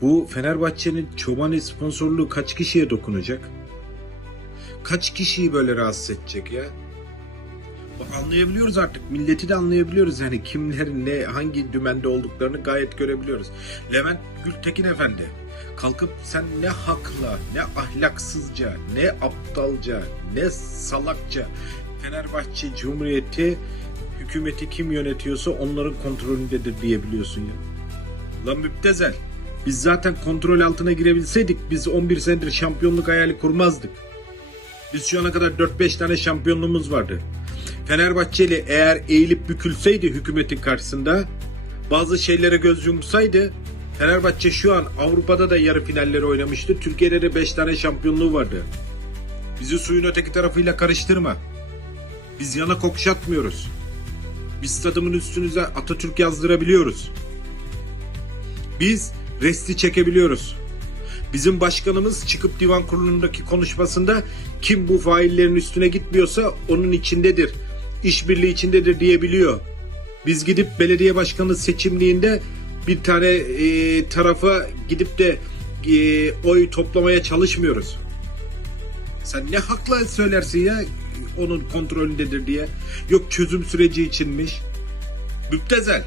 Bu Fenerbahçe'nin Çobani sponsorluğu kaç kişiye dokunacak? Kaç kişiyi böyle rahatsız edecek ya? Anlayabiliyoruz artık. Milleti de anlayabiliyoruz. Yani kimlerin ne hangi dümende olduklarını gayet görebiliyoruz. Levent Gültekin Efendi kalkıp sen ne hakla, ne ahlaksızca, ne aptalca, ne salakça Fenerbahçe Cumhuriyeti hükümeti kim yönetiyorsa onların kontrolündedir diyebiliyorsun ya. Lan müptezel. Biz zaten kontrol altına girebilseydik biz 11 senedir şampiyonluk hayali kurmazdık. Biz şu ana kadar 4-5 tane şampiyonluğumuz vardı. Fenerbahçeli eğer eğilip bükülseydi hükümetin karşısında bazı şeylere göz yumsaydı Fenerbahçe şu an Avrupa'da da yarı finalleri oynamıştı. Türkiye'de de 5 tane şampiyonluğu vardı. Bizi suyun öteki tarafıyla karıştırma. Biz yana kokuşatmıyoruz. Biz stadımın üstünüze Atatürk yazdırabiliyoruz. Biz resti çekebiliyoruz. Bizim başkanımız çıkıp divan kurulundaki konuşmasında kim bu faillerin üstüne gitmiyorsa onun içindedir. işbirliği içindedir diyebiliyor. Biz gidip belediye başkanı seçimliğinde bir tane e, tarafa gidip de e, oy toplamaya çalışmıyoruz. Sen ne hakla söylersin ya onun kontrolündedir diye. Yok çözüm süreci içinmiş. Müptezel.